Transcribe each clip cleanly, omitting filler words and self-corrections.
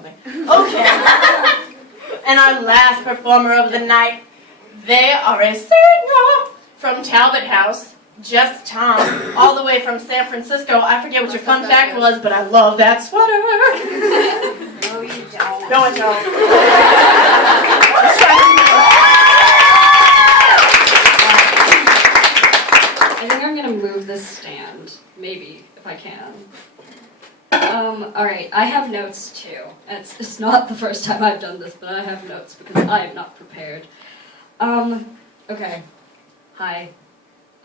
something. Okay. And our last performer of the night, they are a singer from Talbot House, Jes Tom, all the way from San Francisco. I forget what your fun fact was, but I love that sweater. No, you don't. No, I don't. I think I'm gonna move this stand, maybe, if I can. Alright, I have notes too. It's not the first time I've done this, but I have notes because I am not prepared. Okay. Hi.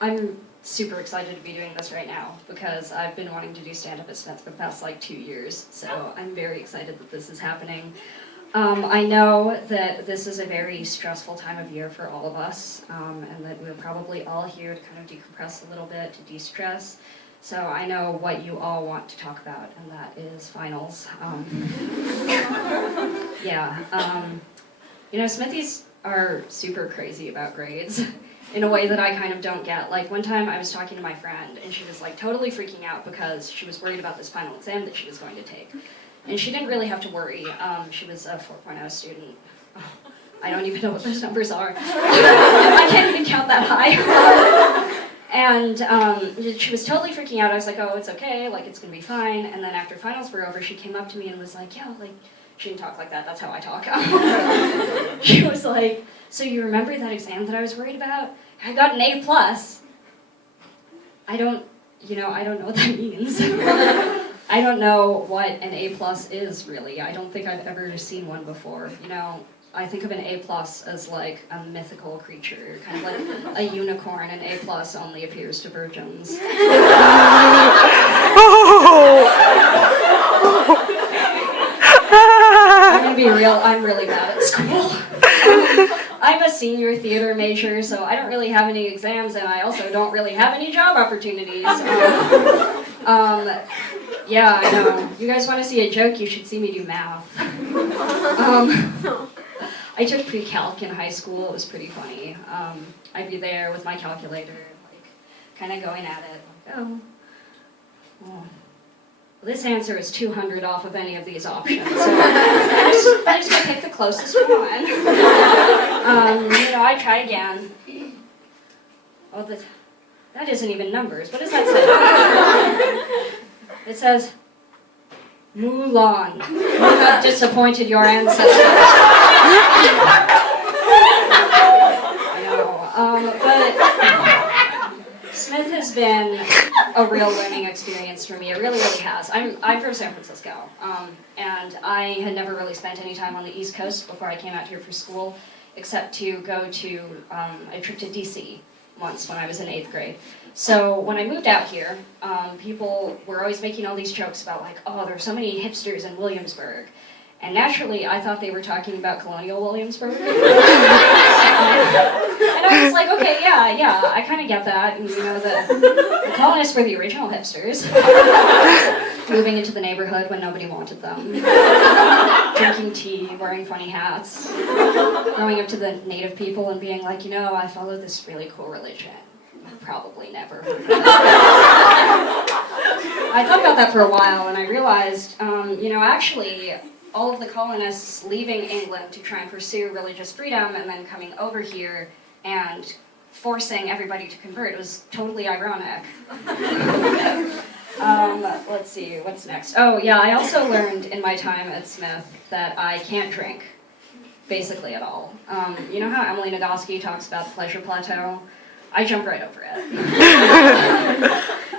I'm super excited to be doing this right now because I've been wanting to do stand-up at Smith for the past like 2 years, so I'm very excited that this is happening. I know that this is a very stressful time of year for all of us, and that we're probably all here to kind of decompress a little bit, to de-stress. So I know what you all want to talk about, and that is finals. You know, Smithies are super crazy about grades in a way that I kind of don't get. Like one time I was talking to my friend, and she was like totally freaking out because she was worried about this final exam that she was going to take. And she didn't really have to worry. She was a 4.0 student. Oh, I don't even know what those numbers are. I can't even count that high. And she was totally freaking out. I was like, oh, it's okay, like, it's gonna be fine. And then after finals were over, she came up to me and was like, yeah, like, she didn't talk like that, that's how I talk. She was like, so you remember that exam that I was worried about? I got an A+. I don't know what that means. I don't know what an A+ is, really. I don't think I've ever seen one before. You know, I think of an A+ as like a mythical creature, kind of like a unicorn. An A+ only appears to virgins. I'm gonna be real, I'm really bad at school. I'm a senior theater major, so I don't really have any exams, and I also don't really have any job opportunities. Yeah, I know. You guys want to see a joke? You should see me do math. I took pre-calc in high school. It was pretty funny. I'd be there with my calculator, like, kind of going at it. Like, oh, well, this answer is 200 off of any of these options. So I'm just going to pick the closest one. You know, I try again. Oh, that isn't even numbers. What does that say? It says, Mulan, you have disappointed your ancestors. I know, but Smith has been a real learning experience for me. It really, really has. I'm from San Francisco, and I had never really spent any time on the East Coast before I came out here for school, except to go to a trip to DC once when I was in 8th grade. So when I moved out here, people were always making all these jokes about like, oh, there are so many hipsters in Williamsburg. And naturally, I thought they were talking about colonial Williamsburg. And I was like, okay, yeah, I kind of get that. And, you know, the colonists were the original hipsters. Moving into the neighborhood when nobody wanted them. Drinking tea, wearing funny hats. Going up to the native people and being like, you know, I follow this really cool religion. Probably never. I thought about that for a while, and I realized, you know, actually, all of the colonists leaving England to try and pursue religious freedom and then coming over here and forcing everybody to convert, it was totally ironic. Let's see, what's next? Oh, yeah, I also learned in my time at Smith that I can't drink, basically at all. You know how Emily Nagoski talks about the pleasure plateau? I jump right over it.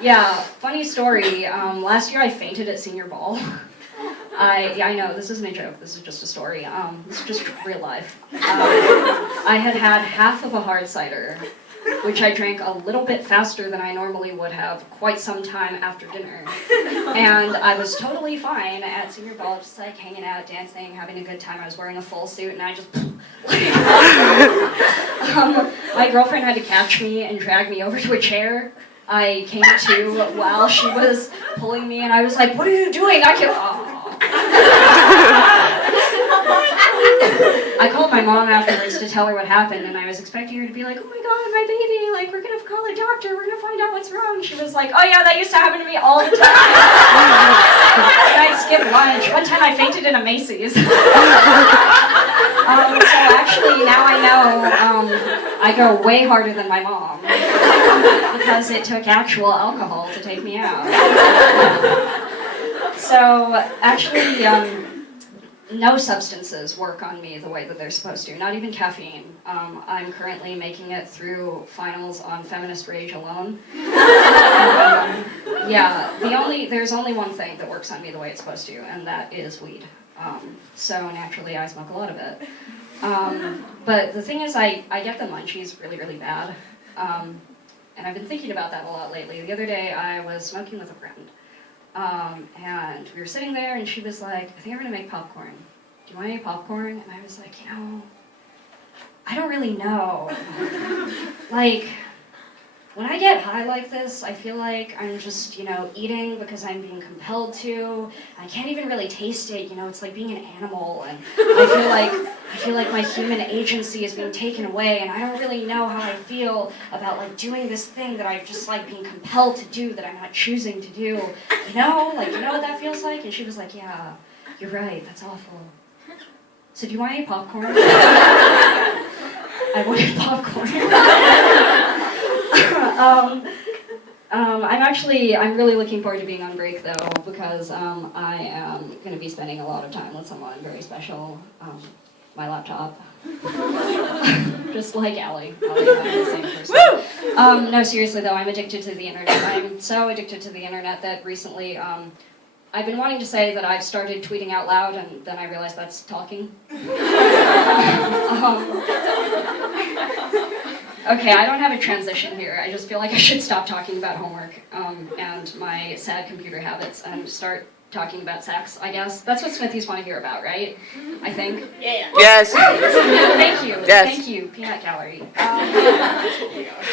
Yeah, funny story. Last year I fainted at senior ball. I know, this isn't a joke, this is just a story. This is just real life. I had half of a hard cider, which I drank a little bit faster than I normally would have quite some time after dinner. And I was totally fine at senior ball, just like hanging out, dancing, having a good time. I was wearing a full suit, and I just... my girlfriend had to catch me and drag me over to a chair. I came to while she was pulling me, and I was like, what are you doing? I called my mom afterwards to tell her what happened, and I was expecting her to be like, oh my god, my baby, like, we're gonna call a doctor, we're gonna find out what's wrong. She was like, oh yeah, that used to happen to me all the time. And I'd skip lunch. One time I fainted in a Macy's. So actually, now I know I go way harder than my mom because it took actual alcohol to take me out. So actually, no substances work on me the way that they're supposed to, not even caffeine. I'm currently making it through finals on Feminist Rage alone. Yeah, there's only one thing that works on me the way it's supposed to, and that is weed. So naturally I smoke a lot of it. But the thing is, I get the munchies really, really bad. And I've been thinking about that a lot lately. The other day I was smoking with a friend. And we were sitting there and she was like, I think I'm gonna make popcorn. Do you want any popcorn? And I was like, I don't really know. Like, when I get high like this, I feel like I'm just, eating because I'm being compelled to. I can't even really taste it, it's like being an animal, and I feel like my human agency is being taken away, and I don't really know how I feel about like doing this thing that I'm just like being compelled to do that I'm not choosing to do. You know what that feels like? And she was like, yeah, you're right, that's awful. So do you want any popcorn? I wanted popcorn. I'm really looking forward to being on break though, because I am going to be spending a lot of time with someone very special, my laptop. Just like Allie. Allie and I are the same person. No, seriously though, I'm addicted to the internet. I'm so addicted to the internet that recently, I've been wanting to say that I've started tweeting out loud, and then I realized that's talking. Okay, I don't have a transition here. I just feel like I should stop talking about homework and my sad computer habits and start talking about sex, I guess. That's what Smithies want to hear about, right? I think? Yeah. Yes. Thank you. Yes. Thank you, peanut gallery.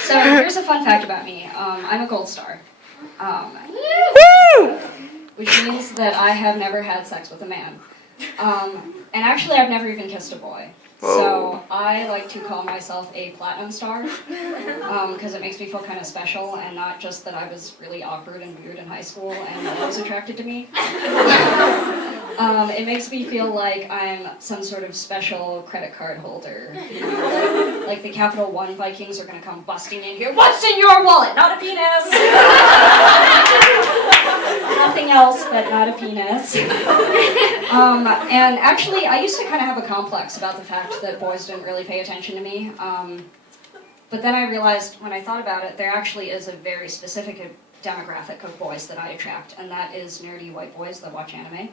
So here's a fun fact about me. I'm a gold star. Woo! Which means that I have never had sex with a man. And actually, I've never even kissed a boy. So I like to call myself a platinum star, because it makes me feel kind of special, and not just that I was really awkward and weird in high school and no one was attracted to me. It makes me feel like I'm some sort of special credit card holder. Like the Capital One Vikings are going to come busting in here. What's in your wallet? Not a penis! Nothing else but not a penis. And actually, I used to kind of have a complex about the fact that boys didn't really pay attention to me. But then I realized, when I thought about it, there actually is a very specific demographic of boys that I attract, and that is nerdy white boys that watch anime.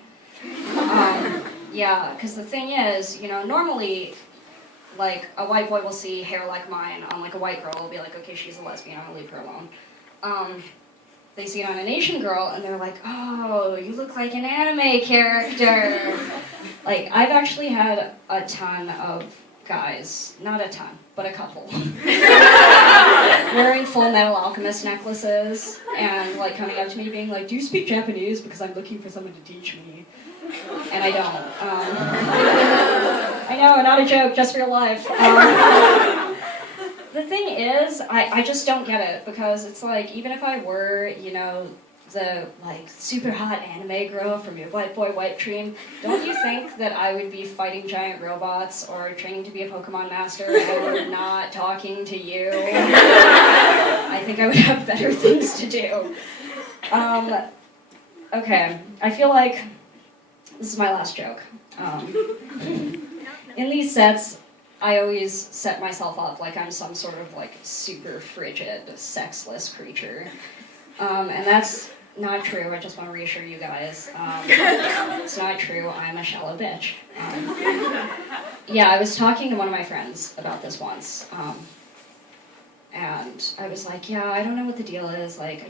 Yeah, because the thing is, normally, like, a white boy will see hair like mine on, like, a white girl, will be like, okay, she's a lesbian, I'm gonna leave her alone. They see it on an Asian girl, and they're like, oh, you look like an anime character. Like, I've actually had a ton of guys, not a ton, but a couple, wearing Full Metal Alchemist necklaces, and, like, coming up to me being like, do you speak Japanese? Because I'm looking for someone to teach me. And I don't. I know, not a joke, just real life. The thing is, I just don't get it, because it's like, even if I were, the, like, super hot anime girl from your white boy white dream, don't you think that I would be fighting giant robots or training to be a Pokemon master and not talking to you? I think I would have better things to do. Okay, I feel like this is my last joke. In these sets, I always set myself up like I'm some sort of like super frigid, sexless creature. And that's not true, I just want to reassure you guys. It's not true, I'm a shallow bitch. Yeah, I was talking to one of my friends about this once. And I was like, yeah, I don't know what the deal is, like, I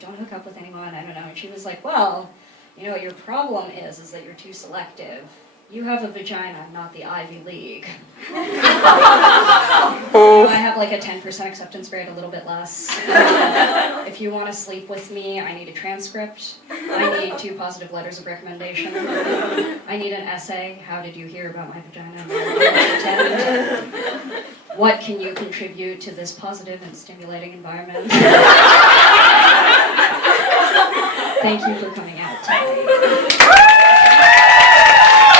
don't hook up with anyone, I don't know. And she was like, well, your problem is that you're too selective. You have a vagina, not the Ivy League. I have like a 10% acceptance grade, a little bit less. If you want to sleep with me, I need a transcript. I need 2 positive letters of recommendation. I need an essay. How did you hear about my vagina? What can you contribute to this positive and stimulating environment? Thank you for coming out today.